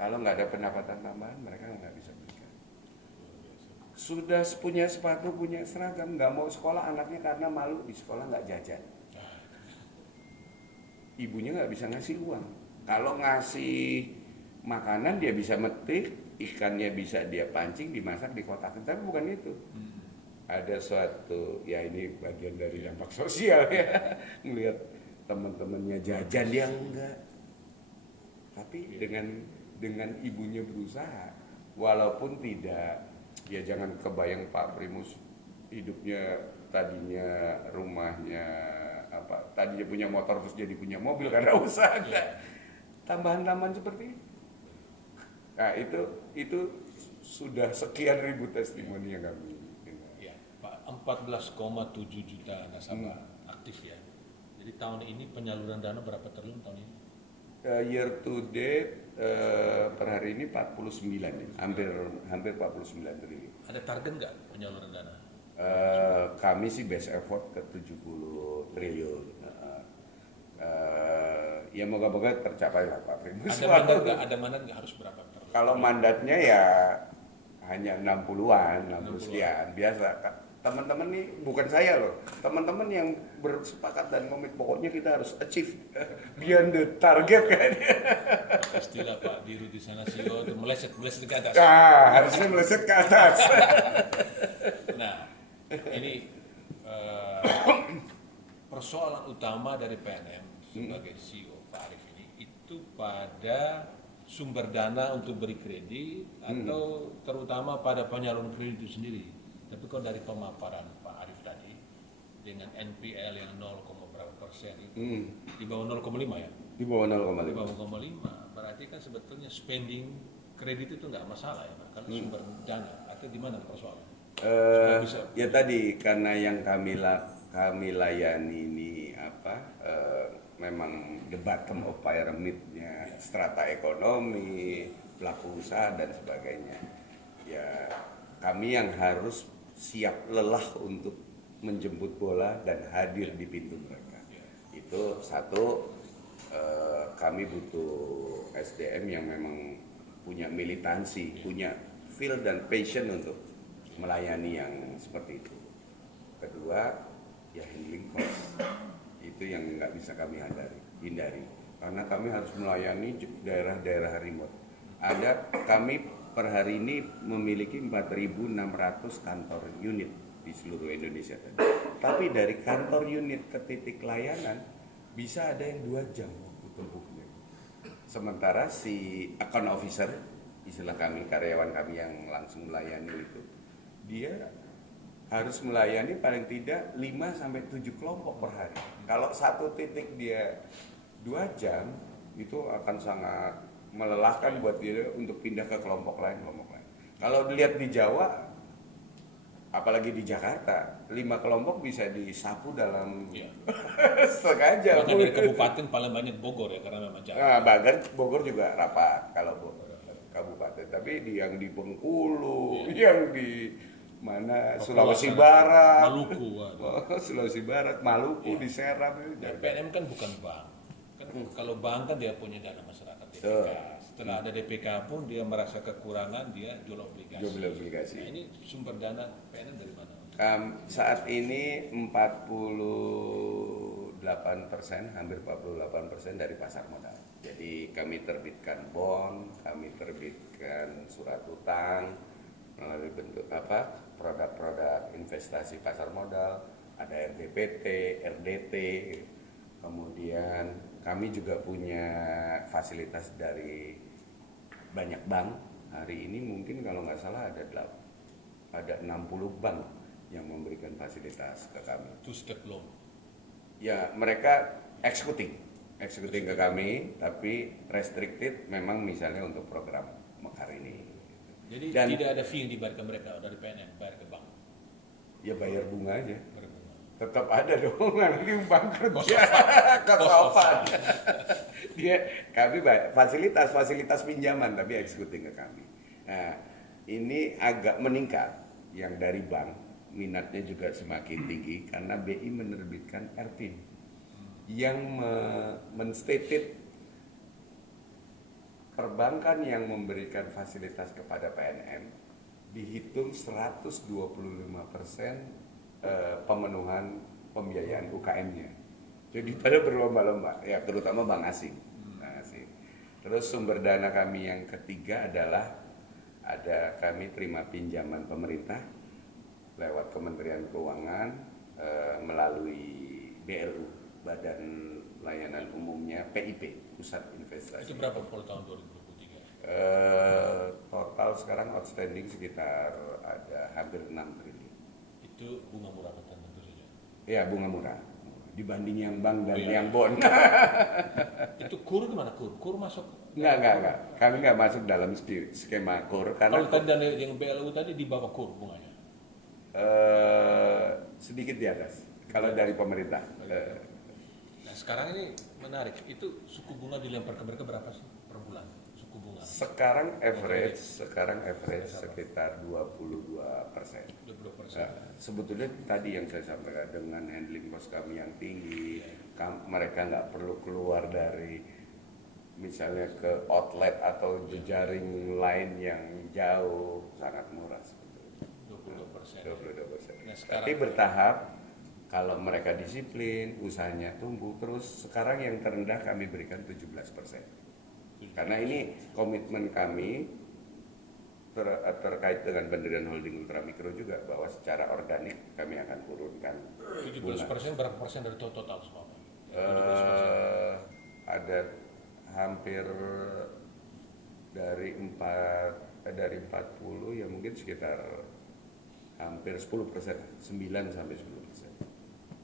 Kalau nggak ada pendapatan tambahan, mereka nggak bisa belikan. Sudah punya sepatu, punya seragam, nggak mau sekolah anaknya karena malu di sekolah nggak jajan. Ibunya nggak bisa ngasih uang. Kalau ngasih makanan dia bisa metik, ikannya bisa dia pancing, dimasak di kotak. Tapi bukan itu. Ada suatu, ya ini bagian dari dampak sosial ya, ngelihat teman-temannya jajan dia enggak. Tapi dengan ibunya berusaha, walaupun tidak, ya jangan kebayang Pak Primus hidupnya tadinya rumahnya tadinya punya motor terus jadi punya mobil karena usaha. Tambahan-tambahan seperti itu. Nah itu sudah sekian ribu testimoni yang kami. Ya, Pak, 14,7 juta nasabah aktif ya. Jadi tahun ini penyaluran dana berapa triliun tahun ini? Year to date per hari ini 49 ya, hampir 49 triliun. Ada target nggak penyaluran dana? Kami sih best effort ke 70 triliun. Ya moga-moga tercapai lah Pak Primus. Ada mandat nggak harus berapa? Kalau mandatnya ya hanya 60-an, 60 sekian, biasa. Teman-teman nih, bukan saya loh, teman-teman yang bersepakat dan komit, pokoknya kita harus achieve beyond the target kan. Istilah Pak Diru di sana CEO itu meleset ke atas. Nah, harusnya meleset ke atas. Nah, ini persoalan utama dari PNM sebagai CEO Pak Arief ini itu pada sumber dana untuk beri kredit atau terutama pada penyaluran kredit itu sendiri. Tapi kalau dari pemaparan Pak Arief tadi dengan NPL yang 0, berapa persen itu di bawah 0,5 ya? Di bawah 0,5. Di bawah 0,5 berarti kan sebetulnya spending kredit itu nggak masalah ya Pak, karena sumber dana atau di mana persoalan? Ya tadi karena yang kami layani ini memang the bottom of pyramidnya, strata ekonomi, pelaku usaha dan sebagainya. Ya kami yang harus siap lelah untuk menjemput bola dan hadir di pintu mereka. Itu satu, kami butuh SDM yang memang punya militansi, punya feel dan passion untuk melayani yang seperti itu. Kedua, ya handling cost. Itu yang nggak bisa kami hindari. Karena kami harus melayani daerah-daerah remote. Kami per hari ini memiliki 4.600 kantor unit di seluruh Indonesia. Tapi dari kantor unit ke titik layanan bisa ada yang 2 jam waktu tempuhnya. Sementara si account officer, istilah kami, karyawan kami yang langsung melayani itu, dia harus melayani paling tidak 5-7 kelompok per hari. Kalau satu titik dia 2 jam, itu akan sangat melelahkan buat dia untuk pindah ke kelompok lain. Kalau dilihat di Jawa, apalagi di Jakarta, 5 kelompok bisa disapu dalam setengah jam. Bahkan dari kabupaten paling banyak Bogor ya, karena memang Jakarta. Nah, bahkan Bogor juga rapat kalau Bogor kabupaten. Tapi yang di Bengkulu, yang di mana Sulawesi Barat, Maluku, Sulawesi Barat, Maluku, di Seram itu. Ya, PNM kan bukan bank. Kalau bank kan dia punya dana masyarakat DPK. Setelah ada DPK pun dia merasa kekurangan, dia jual obligasi. Nah, ini sumber dana PNM dari mana? Saat ini 48%, hampir 48% dari pasar modal. Jadi kami terbitkan bond, kami terbitkan surat utang melalui bentuk produk-produk investasi pasar modal, ada RDPT, RDT, kemudian kami juga punya fasilitas dari banyak bank, Hari ini mungkin kalau nggak salah ada 60 bank yang memberikan fasilitas ke kami. Two step loan. Ya, mereka executing ke kami, tapi restricted memang misalnya untuk program Mekar ini. Jadi Dan tidak ada fee yang dibayar ke mereka dari PNM, bayar ke bank. ya bayar bunga aja. Bayar bunga. Tetap ada dong, nanti bangkrut Cost dia. of fund. Cost Cost of of fund. Kami fasilitas pinjaman tapi executing ke kami. Nah, ini agak meningkat yang dari bank, minatnya juga semakin tinggi karena BI menerbitkan RPIN yang menstated perbankan yang memberikan fasilitas kepada PNM dihitung 125% pemenuhan pembiayaan UKM-nya. Jadi pada berlomba-lomba, ya terutama bank asing. Terus sumber dana kami yang ketiga adalah kami terima pinjaman pemerintah lewat Kementerian Keuangan melalui BLU, Badan Layanan Umumnya PIP, Pusat Investasi. Itu berapa per tahun 2023? Total sekarang outstanding sekitar ada hampir 6 triliun. Itu bunga murah tentu saja. Ya, bunga murah dibanding yang bank dan Oh, iya. yang bond. Itu KUR gimana KUR? KUR masuk? Enggak. Kami nggak masuk dalam skema KUR karena Kalau tadi dari yang BLU tadi di bawah KUR bunganya. sedikit di atas. Kalau dari pemerintah. Nah sekarang ini menarik, itu suku bunga dilempar ke mereka berapa sih per bulan? Suku bunga? Sekarang average sekitar 22%. 20%. Sebetulnya tadi yang saya sampaikan dengan handling cost kami yang tinggi, mereka nggak perlu keluar dari misalnya ke outlet atau jejaring lain yang jauh, sangat murah sebetulnya. 22%. 22%. Nah, sekarang, Tapi bertahap, kalau mereka disiplin, usahanya tumbuh terus. Sekarang yang terendah kami berikan 17%. Karena ini komitmen kami terkait dengan pendirian holding ultramikro juga, bahwa secara organik kami akan turunkan 17% berapa persen dari total semua? Ada hampir dari 40 ya mungkin sekitar hampir 10%, 9 sampai 10%.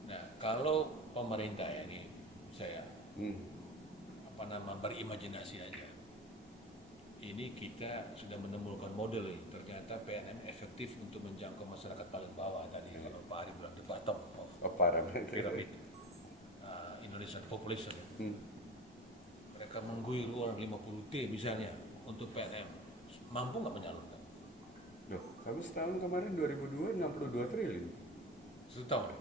Nah, kalau pemerintah ya nih, saya berimajinasi aja. Ini kita sudah menemukan model ini. Ternyata PNM efektif untuk menjangkau masyarakat paling bawah tadi. Kalau Pak Ari bilang the bottom of pyramid Indonesian population. Mereka mengguyur orang 50 T misalnya untuk PNM. Mampu nggak menyalurkan? Loh, kami setahun kemarin 2002 62 triliun. Setahun.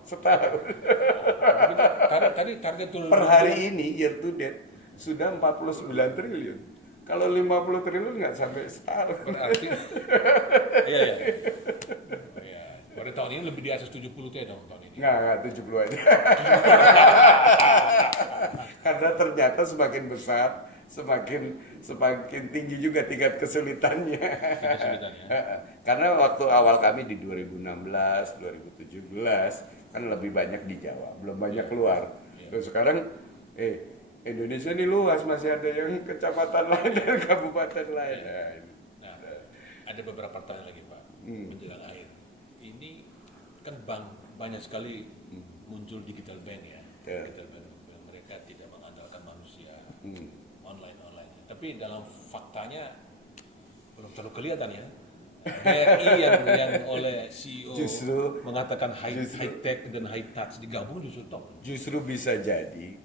Tadi target turun Per hari ini year to date sudah 49 triliun. Kalau 50 triliun nggak sampai setahun. berarti iya. Pada tahun ini lebih di atas 70 T dong tahun ini. Nggak 70 aja. Karena ternyata semakin besar, semakin tinggi juga tingkat kesulitannya. Karena waktu awal kami di 2016, 2017 kan lebih banyak di Jawa, belum banyak keluar. Terus sekarang Indonesia ini luas, masih ada yang kecamatan lain dan kabupaten lain. Nah, ada beberapa pertanyaan lagi Pak menjelang akhir. Ini kan banyak sekali muncul digital bank ya. Digital bank yang mereka tidak mengandalkan manusia online. Tapi dalam faktanya belum terlalu kelihatan ya. BRI yang oleh CEO Justru mengatakan high tech dan high touch digabung justru top. Justru bisa jadi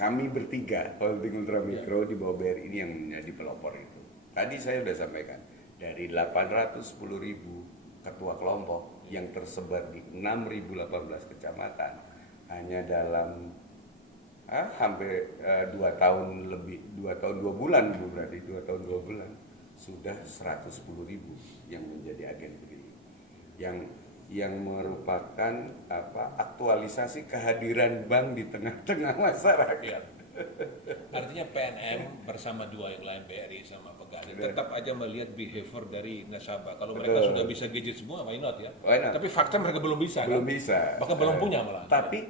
kami bertiga holding ultramikro di bawah BRI ini yang menjadi pelopor itu. Tadi saya sudah sampaikan dari 810.000 ketua kelompok yang tersebar di 6.018 kecamatan hanya dalam hampir 2 tahun 2 bulan berarti 2 tahun 2 bulan sudah 110.000 yang menjadi agen BRI yang merupakan aktualisasi kehadiran bank di tengah-tengah masyarakat. Artinya PNM bersama dua yang lain BRI sama Pegadaian tetap aja melihat behavior dari nasabah. Kalau mereka sudah bisa gadget semua, why not ya? Why not? Tapi fakta mereka belum bisa. Belum kan? bisa. Bahkan belum punya malah. Tapi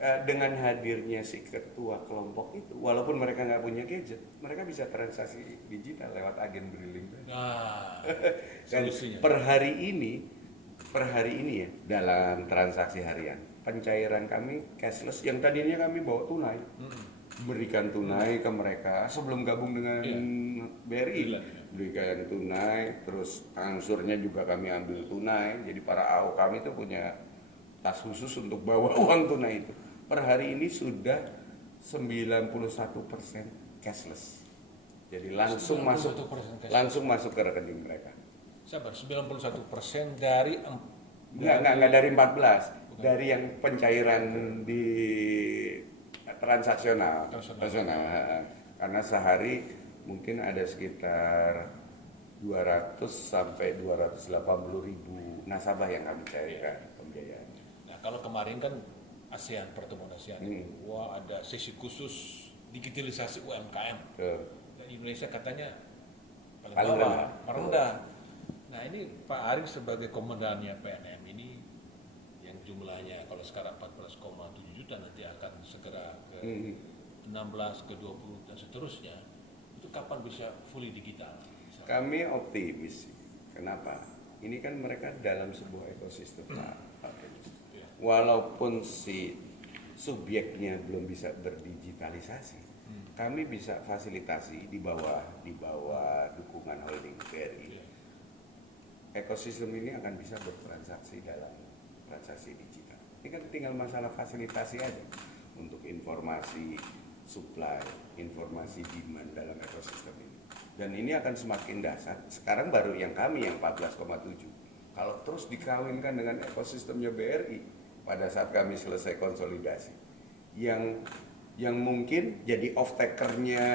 dengan hadirnya si ketua kelompok itu, walaupun mereka nggak punya gadget, mereka bisa transaksi digital lewat agen briling. Nah, Dan solusinya. per hari ini ya, dalam transaksi harian, pencairan kami cashless yang tadinya kami bawa tunai, berikan tunai ke mereka sebelum gabung dengan Iya. BRI, Gila, ya. berikan tunai, terus angsurnya juga kami ambil tunai. Jadi para AO kami itu punya tas khusus untuk bawa uang tunai itu. Per hari ini sudah 91% cashless. Jadi langsung 91% cashless. langsung masuk ke rekening mereka. Sabar, 91% dari Enggak dari 14, Bukan. dari yang pencairan di transaksional. Karena sehari mungkin ada sekitar 200 sampai 280 ribu nasabah yang kami cairkan pembiayaan. Nah, kalau kemarin kan ASEAN, pertemuan ASEAN, wah ada sesi khusus digitalisasi UMKM. Dan Indonesia katanya paling Paling bawah, rendah. rendah. Nah ini Pak Arief sebagai komandannya PNM ini yang jumlahnya kalau sekarang 14,7 juta nanti akan segera ke 16, ke 20 dan seterusnya. Itu kapan bisa fully digital? Kami optimis. Kenapa? Ini kan mereka dalam sebuah ekosistem, Pak Primus. Ya. Walaupun si subjeknya belum bisa berdigitalisasi, kami bisa fasilitasi di bawah dukungan holding BRI. Ya. Ekosistem ini akan bisa bertransaksi dalam transaksi digital. Ini kan tinggal masalah fasilitasi aja untuk informasi supply, informasi demand dalam ekosistem ini. Dan ini akan semakin dahsyat. Sekarang baru yang kami yang 14,7. Kalau terus dikawinkan dengan ekosistemnya BRI pada saat kami selesai konsolidasi, yang mungkin jadi off-takernya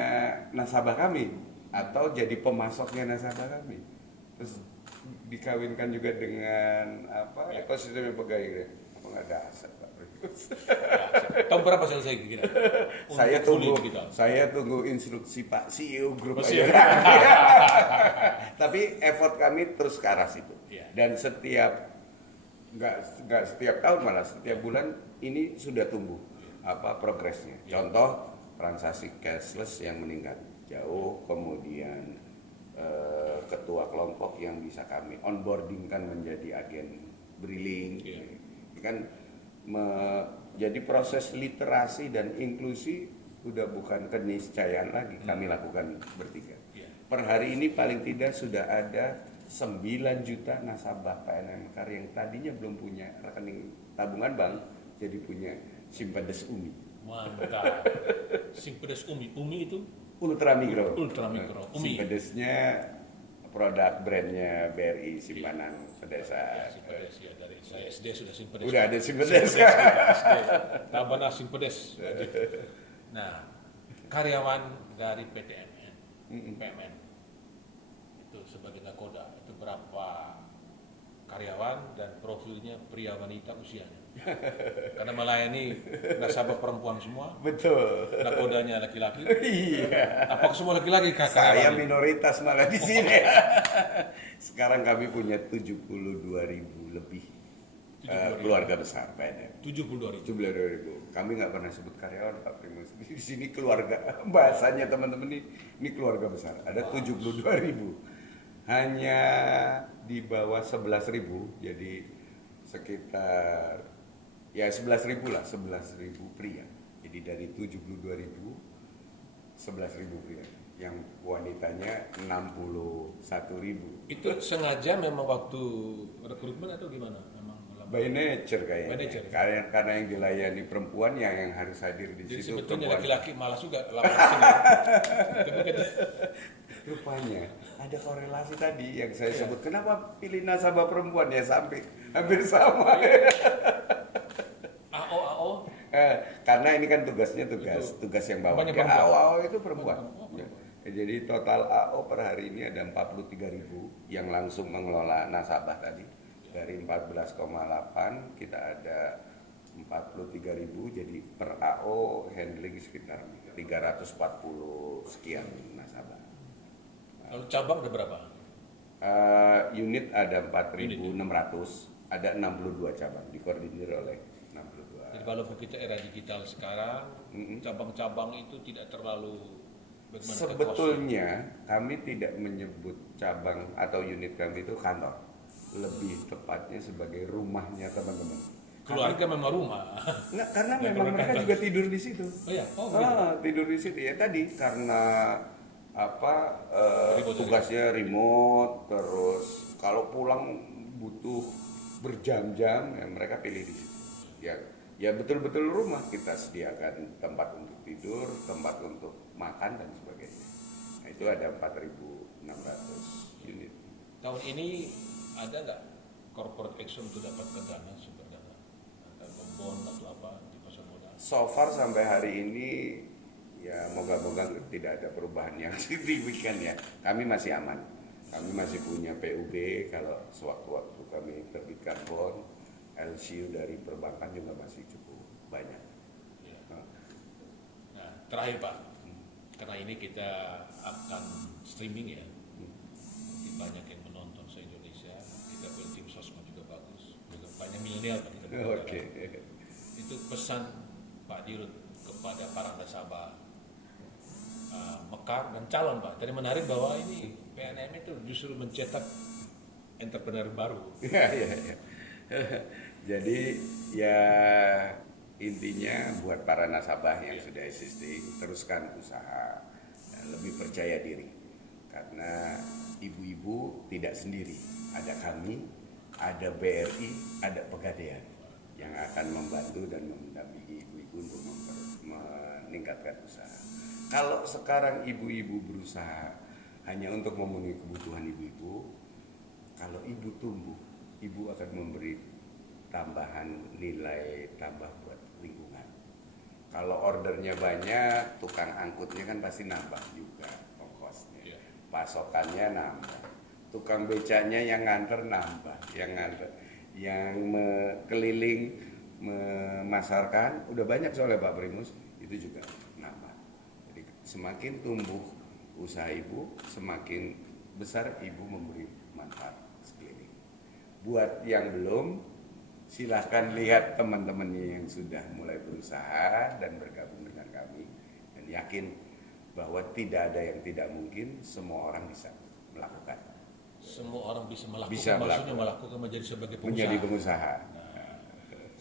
nasabah kami atau jadi pemasoknya nasabah kami. Terus dikawinkan juga dengan ekosistemnya pegawai. Apa nggak dahsyat, Pak Primus? Tahun berapa selesai kira? Saya tunggu instruksi Pak CEO grup Pak aja. CEO. Tapi effort kami terus ke arah situ. Iya. Dan nggak setiap tahun, malah setiap bulan ini sudah tumbuh progresnya. Contoh transaksi cashless yang meningkat jauh, kemudian ketua kelompok yang bisa kami onboardingkan menjadi agen briling. Ini kan jadi proses literasi dan inklusi udah bukan keniscayaan lagi, kami lakukan bertiga. Per hari ini paling tidak sudah ada 9 juta nasabah PNM Kar yang tadinya belum punya rekening tabungan bank, jadi punya Simpedes Umi. Mantap. Simpedes Umi. Umi itu Ultra Mikro. Ultra Mikro. Umi. Simpedesnya produk brandnya BRI Simpanan Pedesaan. Simpedes ya, dari saya SD sudah Simpedes. Udah ada Simpedes. SD. Tabana Simpedes. Nah, karyawan dari PMN itu sebagai nakoda itu berapa karyawan dan profilnya pria wanita usianya? Karena melayani nasabah perempuan semua, Betul. nakodanya laki-laki. Iya. Apakah semua laki-laki Saya karyawannya? minoritas malah di sini. Sekarang kami punya 72.000 lebih 72.000. keluarga besar PNM. 72.000. 72.000. Kami nggak pernah sebut karyawan, Pak Primus. Di sini keluarga. Bahasanya teman-teman ini keluarga besar. Ada 72.000. Hanya di bawah 11.000. Jadi sekitar ya 11.000 lah, 11.000 pria. Jadi dari 72.000, 11.000 pria. Yang wanitanya 61.000. Itu sengaja memang waktu rekrutmen atau gimana? Memang By nature kayaknya. By nature. Karena yang dilayani perempuan yang harus hadir di Jadi situ sebetulnya perempuan. laki-laki malas juga lamar di sini. Tapi kan Rupanya ada korelasi tadi yang saya sebut. Kenapa pilih nasabah perempuan ya hampir sama. AO Karena ini kan tugasnya tugas yang bawah. Banyak Ya, perempuan. AO itu perempuan. Oh, Ya. Jadi total AO per hari ini ada 43.000 yang langsung mengelola nasabah tadi. Dari 14,8 kita ada 43.000, jadi per AO handling sekitar 340 sekian nasabah. kalau cabang ada berapa? Unit ada 4.600, ada 62 cabang dikoordinir oleh 62. Jadi walaupun kita era digital sekarang, cabang-cabang itu tidak terlalu bagaimana Sebetulnya kami tidak menyebut cabang atau unit kami itu kantor, lebih tepatnya sebagai rumahnya teman-teman. keluarga memang rumah. Enggak, karena Dan memang keluarga mereka kantor. juga tidur di situ. Oh ya, oh begitu. Tidur di situ ya tadi karena Remote tugasnya remote, terus kalau pulang butuh berjam-jam, ya mereka pilih di situ. Ya betul-betul rumah, kita sediakan tempat untuk tidur, tempat untuk makan dan sebagainya. Nah, itu ada 4.600 unit. Tahun ini ada nggak corporate action untuk dapatkan dana, sumber dana, atau bond atau apa di pasar modal? So far sampai hari ini ya moga-moga tidak ada perubahan yang signifikan ya. Kami masih aman. Kami masih punya PUB kalau sewaktu-waktu kami terbitkan bond, LCU dari perbankan juga masih cukup banyak. Ya. Nah, terakhir Pak, karena ini kita akan streaming ya, mungkin banyak yang menonton se-Indonesia, kita punya tim sosmed juga bagus, juga banyak milenial Pak kita. Oke. Itu pesan Pak Dirut kepada para nasabah Mekar dan calon Pak. Tadi menarik bahwa ini PNM itu justru mencetak entrepreneur baru. Ya. Jadi ya intinya buat para nasabah yang sudah existing, teruskan usaha, lebih percaya diri. Karena ibu-ibu tidak sendiri, ada kami, ada BRI, ada Pegadaian yang akan membantu dan mendampingi ibu-ibu untuk meningkatkan usaha. Kalau sekarang ibu-ibu berusaha hanya untuk memenuhi kebutuhan ibu-ibu, kalau ibu tumbuh, ibu akan memberi tambahan nilai tambah buat lingkungan. Kalau ordernya banyak, tukang angkutnya kan pasti nambah juga ongkosnya. Pasokannya nambah. Tukang becanya yang nganter nambah, yang keliling memasarkan udah banyak soalnya Pak Primus, itu juga nambah. Jadi semakin tumbuh usaha ibu, semakin besar ibu memberi manfaat sekeliling. Buat yang belum, silahkan lihat teman-temannya yang sudah mulai berusaha dan bergabung dengan kami, dan yakin bahwa tidak ada yang tidak mungkin, semua orang bisa melakukan. Semua orang bisa melakukan, Bisa maksudnya melakukan menjadi sebagai pengusaha. Menjadi pengusaha. Nah,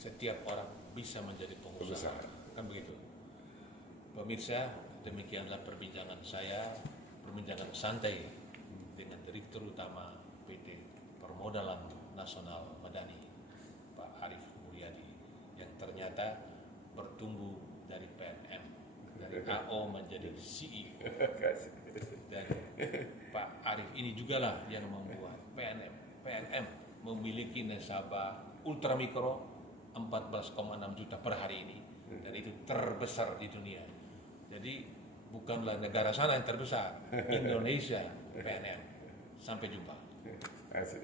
setiap orang bisa menjadi pengusaha. Kan begitu. Pemirsa, demikianlah perbincangan saya, perbincangan santai dengan Direktur Utama PT Permodalan Nasional Madani, Pak Arief Mulyadi, yang ternyata bertumbuh dari PNM, dari AO menjadi CEO. Dan Pak Arief ini jugalah yang membuat PNM memiliki nasabah ultramikro 14,6 juta per hari ini, dan itu terbesar di dunia. Jadi bukanlah negara sana yang terbesar, Indonesia PNM. Sampai jumpa. Terima kasih.